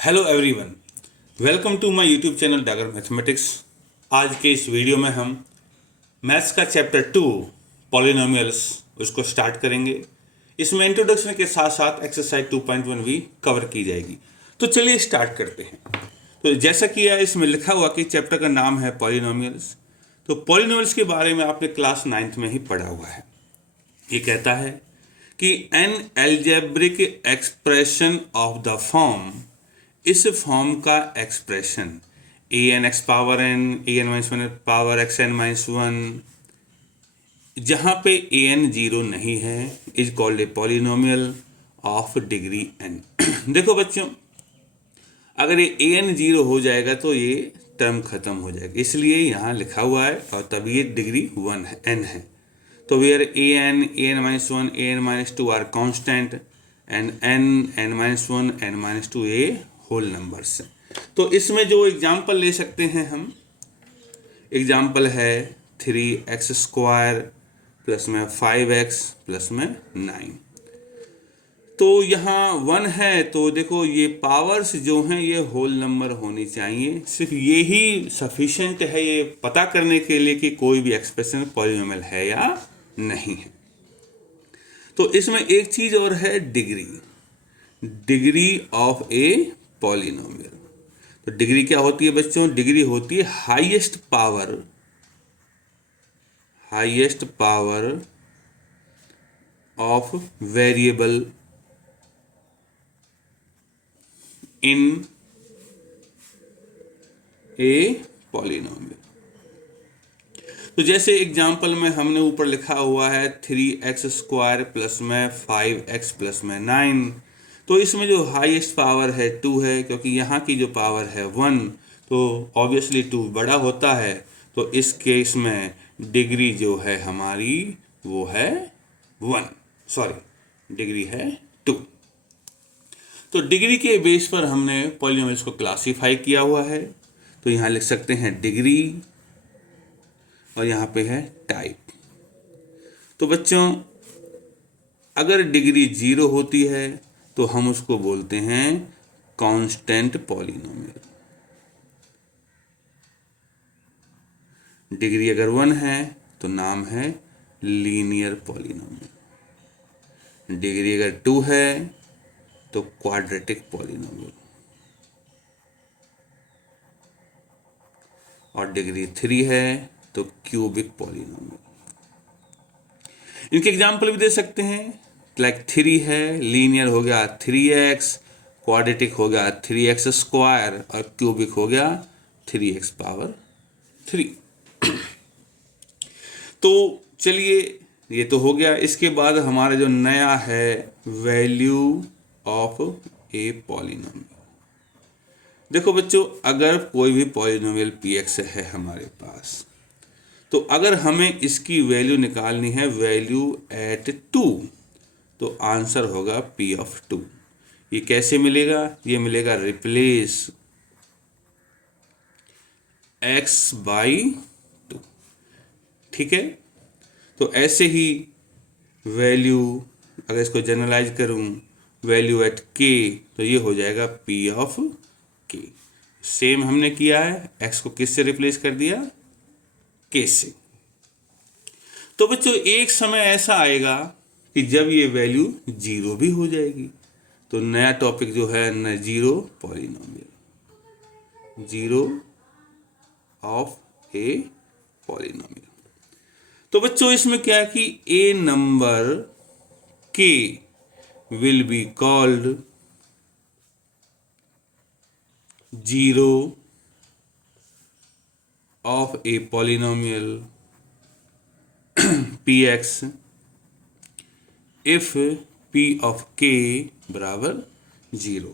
Hello everyone, welcome to my YouTube channel Dagar mathematics. आज के इस वीडियो में हम मैथ्स का चैप्टर 2 पॉलिनोमियल्स उसको स्टार्ट करेंगे। इसमें इंट्रोडक्शन के साथ साथ एक्सरसाइज 2.1 भी कवर की जाएगी। तो चलिए स्टार्ट करते हैं। तो जैसा कि इसमें लिखा हुआ कि चैप्टर का नाम है पॉलिनोमियल्स। तो पॉलिनोमियल्स के बारे में आपने क्लास 9th में ही पढ़ा हुआ है। ये कहता है कि an algebraic expression of the form, इस फॉर्म का expression A n x power n, A N minus one power x n minus one, जहाँ पे ए एन जीरो नहीं है, is called a polynomial of degree n. देखो बच्चों, अगर ये ए एन जीरो हो जाएगा तो ये टर्म खत्म हो जाएगा, इसलिए यहाँ लिखा हुआ है और तभी ये डिग्री वन है, एन है। तो where A N minus one, A N minus two are constant and N minus one, N minus two a whole numbers. तो इसमें जो एग्जाम्पल ले सकते हैं हम, एग्जाम्पल है 3x² प्लस में 5x प्लस में 9। तो यहाँ 1 है तो देखो ये पावर्स जो हैं ये होल नंबर होनी चाहिए। सिर्फ ये ही सफिशेंट है ये पता करने के लिए कि कोई भी एक्सप्रेशन पॉलिनोमियल है या नहीं है। तो इसमें एक चीज और है, डिग्री ऑफ ए पॉलिनोमियल। तो डिग्री क्या होती है बच्चों? डिग्री होती है highest power of variable in A polynomial. तो जैसे एग्जाम्पल में हमने ऊपर लिखा हुआ है 3x² प्लस में 5x प्लस में 9। तो इसमें जो हाईएस्ट पावर है 2 है, क्योंकि यहाँ की जो पावर है 1, तो ऑब्वियसली 2 बड़ा होता है। तो इस केस में डिग्री जो है हमारी वो है 1, सॉरी डिग्री है 2। तो डिग्री के बेस पर हमने पॉलिनोमियल्स को क्लासीफाई किया हुआ है। तो यहाँ लिख सकते हैं डिग्री और यहाँ पे है टाइप। तो बच्चों, अगर डिग्री 0 होती है तो हम उसको बोलते हैं कांस्टेंट पॉलिनोमियल। डिग्री अगर 1 है तो नाम है लीनियर पॉलिनोमियल। डिग्री अगर 2 है तो क्वाड्रेटिक पॉलिनोमियल, और डिग्री 3 है तो क्यूबिक पॉलिनोमियल। इनके एग्जाम्पल भी दे सकते हैं। लाइक 3 है, लीनियर हो गया 3x, क्वाड्रेटिक हो गया 3x² और क्यूबिक हो गया 3x पावर 3। तो चलिए, ये तो हो गया। इसके बाद हमारा जो नया है वैल्यू ऑफ ए पॉलिनोमियल। देखो बच्चों, अगर कोई भी पॉलिनोमियल px है हमारे पास, तो अगर हमें इसकी वैल्यू निकालनी है वैल्यू एट 2, तो आंसर होगा p ऑफ 2। ये कैसे मिलेगा? ये मिलेगा रिप्लेस x बाई 2। ठीक है। तो ऐसे ही वैल्यू अगर इसको जनरलाइज करूं वैल्यू एट k, तो ये हो जाएगा p ऑफ k। सेम हमने किया है, x को किससे रिप्लेस कर दिया? k से। तो बच्चों, एक समय ऐसा आएगा कि जब ये वैल्यू 0 भी हो जाएगी। तो नया टॉपिक जो है न, zero polynomial, zero of a polynomial. तो बच्चों, इसमें क्या है कि a number k will be called zero of a polynomial px if p of k बराबर 0।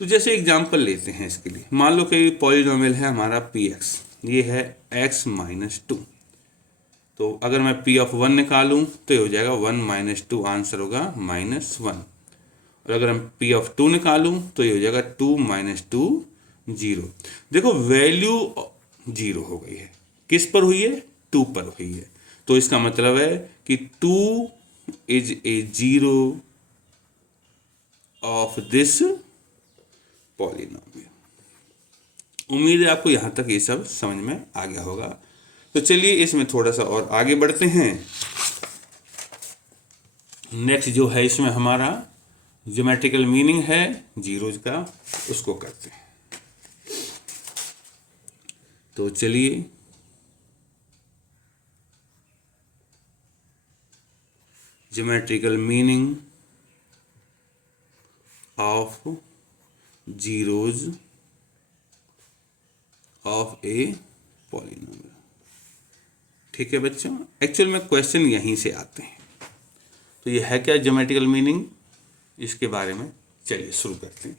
तो जैसे एग्जांपल लेते हैं इसके लिए, मान लो कि पॉलिनोमियल है हमारा px, ये है x माइनस 2। तो अगर मैं p ऑफ 1 निकालूं तो ये हो जाएगा 1 माइनस 2, आंसर होगा -1। और अगर हम p ऑफ 2 निकालूं तो ये हो जाएगा 2 माइनस 2 0। देखो वैल्यू 0 हो गई है, किस पर हुई है? 2 पर हुई है। तो इसका मतलब है कि 2 is a zero of this polynomial. उम्मीद है आपको यहाँ तक ये सब समझ में आ गया होगा। तो चलिए इसमें थोड़ा सा और आगे बढ़ते हैं। नेक्स्ट जो है इसमें हमारा ज्योमेट्रिकल मीनिंग है जीरोज का, उसको करते हैं। तो चलिए geometrical meaning of zeros of a polynomial. ठीक है बच्चों, एक्चुअल में क्वेश्चन यहीं से आते हैं। तो ये है क्या ज्योमेट्रिकल मीनिंग, इसके बारे में चलिए शुरू करते हैं।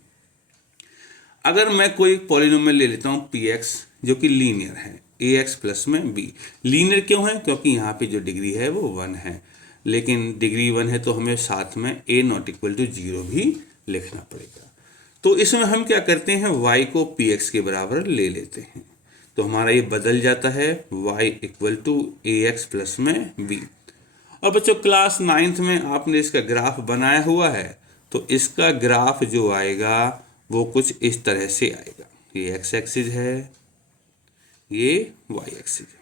अगर मैं कोई पॉलिनोमियल ले लेता हूँ पी एक्स जो कि लीनियर है, ए एक्स प्लस में बी। लीनियर क्यों है? क्योंकि यहाँ पे जो डिग्री है वो 1 है, लेकिन डिग्री 1 है तो हमें साथ में ए नॉट इक्वल टू 0 भी लिखना पड़ेगा। तो इसमें हम क्या करते हैं, y को पी एक्स के बराबर ले लेते हैं। तो हमारा ये बदल जाता है y equal to A X plus में b। और बच्चों क्लास 9th में आपने इसका ग्राफ बनाया हुआ है, तो इसका ग्राफ जो आएगा वो कुछ इस तरह से आएगा। ये x एक्सिस है, ये y एक्सिस है।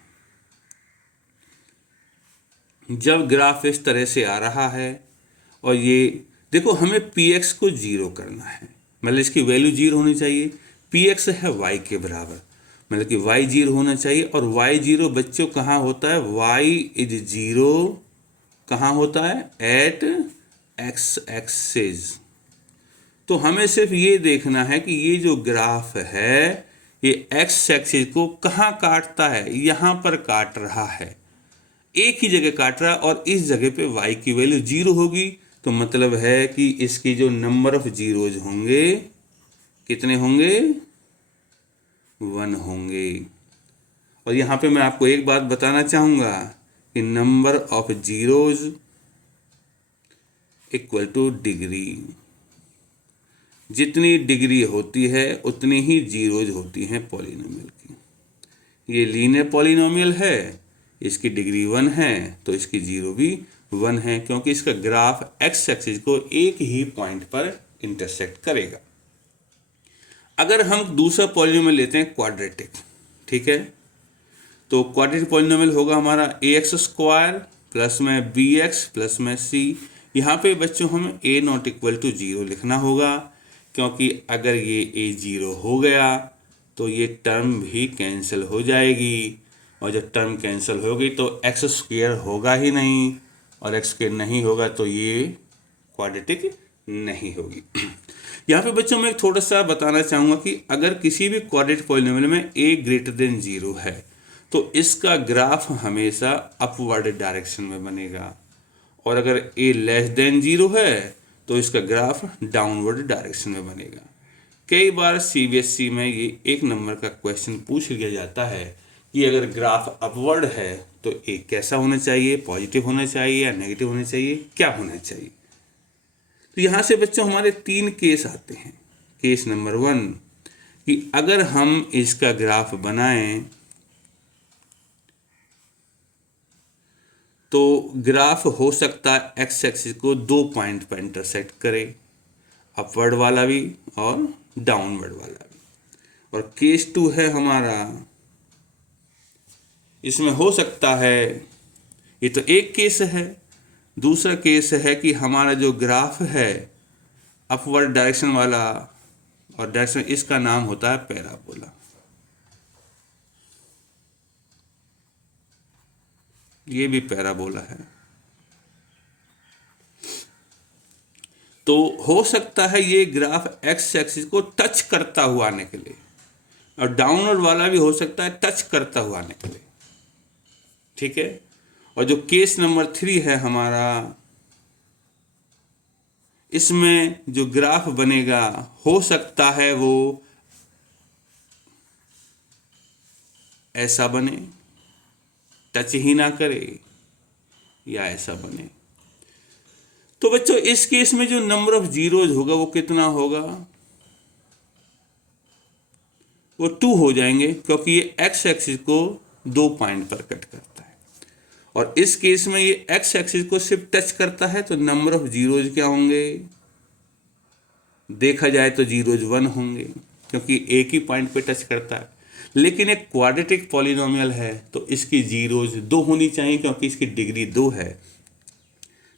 जब ग्राफ इस तरह से आ रहा है और ये देखो, हमें px को 0 करना है, मतलब इसकी वैल्यू 0 होनी चाहिए। px है y के बराबर, मतलब कि y 0 होना चाहिए। और y 0 बच्चों कहाँ होता है, y इज 0 कहाँ होता है, एट x एक्सिस। तो हमें सिर्फ ये देखना है कि ये जो ग्राफ है ये x एक्सिस को कहाँ काटता है, यहाँ पर काट रहा है, एक ही जगह काट रहा है। और इस जगह पे y की वैल्यू 0 होगी, तो मतलब है कि इसकी जो नंबर ऑफ जीरोज होंगे कितने होंगे, 1 होंगे। और यहाँ पे मैं आपको एक बात बताना चाहूँगा कि number of zeros equal two degree. जितनी डिग्री होती है उतनी ही जीरोज होती हैं पॉलिनोमियल की। ये लीनियर पॉलिनोमियल है, इसकी डिग्री 1 है तो इसकी 0 भी 1 है, क्योंकि इसका ग्राफ एक्स एक्सिस को एक ही पॉइंट पर इंटरसेक्ट करेगा। अगर हम दूसरा पॉलिनोमियल लेते हैं क्वाड्रेटिक, ठीक है, तो क्वाड्रेटिक पॉलिनोमियल होगा हमारा ए एक्स स्क्वायर प्लस में बी एक्स प्लस में सी। यहाँ पे बच्चों हमें ए नॉट इक्वल टू 0 लिखना होगा, क्योंकि अगर ये ए 0 हो गया तो ये टर्म भी कैंसिल हो जाएगी, और जब टर्म कैंसिल होगी तो एक्स स्क्वायर होगा ही नहीं, और एक्स स्क्वायर नहीं होगा तो ये क्वाड्रेटिक नहीं होगी। यहाँ पे बच्चों मैं थोड़ा सा बताना चाहूँगा कि अगर किसी भी क्वाड्रेटिक पॉलिनोमियल में a ग्रेटर देन 0 है तो इसका ग्राफ हमेशा अपवर्ड डायरेक्शन में बनेगा, और अगर a लेस देन 0 है तो इसका ग्राफ डाउनवर्ड डायरेक्शन में बनेगा। कई बार CBSE में ये 1 नंबर का क्वेश्चन पूछ लिया जाता है कि अगर ग्राफ अपवर्ड है तो a कैसा होना चाहिए, पॉजिटिव होना चाहिए या नेगेटिव होना चाहिए, क्या होना चाहिए। तो यहाँ से बच्चों हमारे 3 केस आते हैं। केस नंबर 1 कि अगर हम इसका ग्राफ बनाएं तो ग्राफ हो सकता है एक्स एक्सिस को 2 पॉइंट पर इंटरसेक्ट करे, अपवर्ड वाला भी और डाउनवर्ड वाला भी। और केस 2 है हमारा, इसमें हो सकता है, ये तो एक केस है। दूसरा केस है कि हमारा जो ग्राफ है अपवर्ड डायरेक्शन वाला, और डायरेक्शन इसका नाम होता है पैराबोला। ये भी पैराबोला है। तो हो सकता है ये ग्राफ एक्स एक्सिस को टच करता हुआ आने के लिए, और डाउनवर्ड वाला भी हो सकता है टच करता हुआ आने के लिए, ठीक है। और जो केस नंबर 3 है हमारा, इसमें जो ग्राफ बनेगा हो सकता है वो ऐसा बने, टच ही ना करे, या ऐसा बने। तो बच्चों इस केस में जो नंबर ऑफ जीरोज होगा वो कितना होगा, वो 2 हो जाएंगे, क्योंकि ये एक्स एक्सिस को 2 पॉइंट पर कट करता है। और इस केस में ये एक्स एक्सिस को सिर्फ टच करता है, तो नंबर ऑफ जीरोज क्या होंगे, देखा जाए तो जीरोज 1 होंगे क्योंकि एक ही पॉइंट पे टच करता है। लेकिन एक क्वाड्रेटिक पॉलिनोमियल है तो इसकी जीरोज 2 होनी चाहिए क्योंकि इसकी डिग्री 2 है।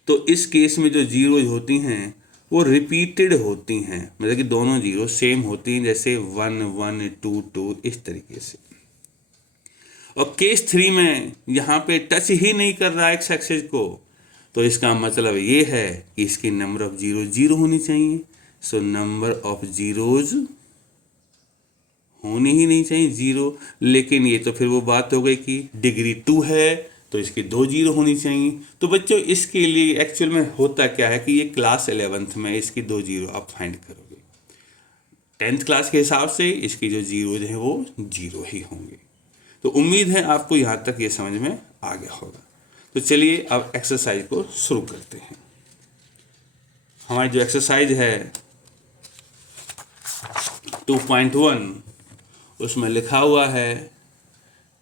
तो इस केस में जो जीरोज होती हैं वो रिपीटेड होती हैं, मतलब कि दोनों जीरो सेम होती हैं, जैसे 1 1 2 2 इस तरीके से। और केस 3 में यहाँ पे टच ही नहीं कर रहा है एक्स एक्सिस को, तो इसका मतलब ये है कि इसकी नंबर ऑफ जीरो 0 होनी चाहिए। सो नंबर ऑफ जीरोज होनी ही नहीं चाहिए 0। लेकिन ये तो फिर वो बात हो गई कि डिग्री 2 है तो इसकी 2 जीरो होनी चाहिए। तो बच्चों इसके लिए एक्चुअल में होता क्या है कि ये क्लास 11th में इसकी 2 जीरो आप फाइंड करोगे। 10th क्लास के हिसाब से इसकी जो जीरोज हैं वो 0 ही होंगे। तो उम्मीद है आपको यहाँ तक ये समझ में आ गया होगा। तो चलिए अब एक्सरसाइज को शुरू करते हैं। हमारी जो एक्सरसाइज है 2.1 उसमें लिखा हुआ है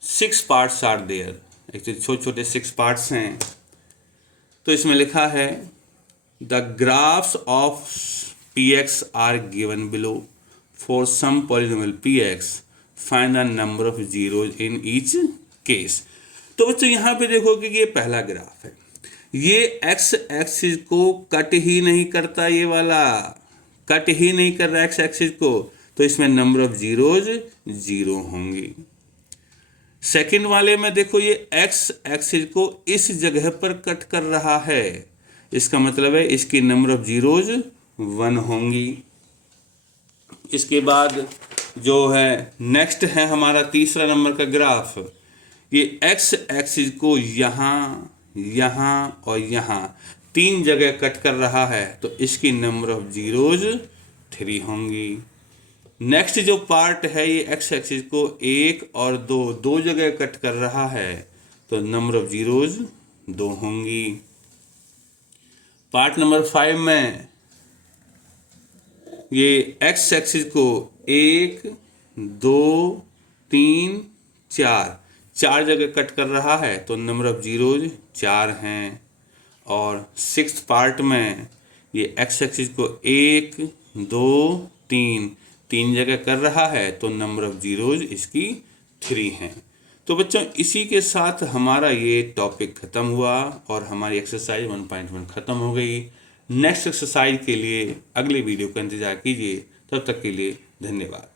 6 पार्ट्स आर देयर। एक्चुअली छोटे छोटे 6 पार्ट्स हैं। तो इसमें लिखा है the graphs of px are given below for some polynomial px find the number of zeros in each case. तो बच्चों यहाँ पे देखो कि ये पहला ग्राफ है, ये एक्स एक्सिस को कट ही नहीं करता, ये वाला कट ही नहीं कर रहा एक्स एक्सिस को, तो इसमें नंबर ऑफ जीरोज 0 होंगी। सेकंड वाले में देखो ये एक्स एक्सिस को इस जगह पर कट कर रहा है, इसका मतलब है इसकी नंबर ऑफ जीरोज 1 होंगी। इसके बाद जो है नेक्स्ट है हमारा तीसरा नंबर का ग्राफ, ये एक्स एक्सिस को यहाँ यहाँ और यहाँ 3 जगह कट कर रहा है, तो इसकी नंबर ऑफ जीरोज 3 होंगी। नेक्स्ट जो पार्ट है ये एक्स एक्सिस को 1 और 2 जगह कट कर रहा है, तो नंबर ऑफ जीरोज 2 होंगी। पार्ट नंबर 5 में ये एक्स एक्सिस को 1 2 3 4 जगह कट कर रहा है, तो नंबर ऑफ जीरोज 4 हैं। और 6th पार्ट में ये एक्स एक्सिस को 1 2 3 जगह कर रहा है, तो नंबर ऑफ जीरोज इसकी 3 हैं। तो बच्चों इसी के साथ हमारा ये टॉपिक ख़त्म हुआ और हमारी एक्सरसाइज 1.1 ख़त्म हो गई। नेक्स्ट एक्सरसाइज के लिए अगले वीडियो का इंतज़ार कीजिए। तब तक के लिए धन्यवाद।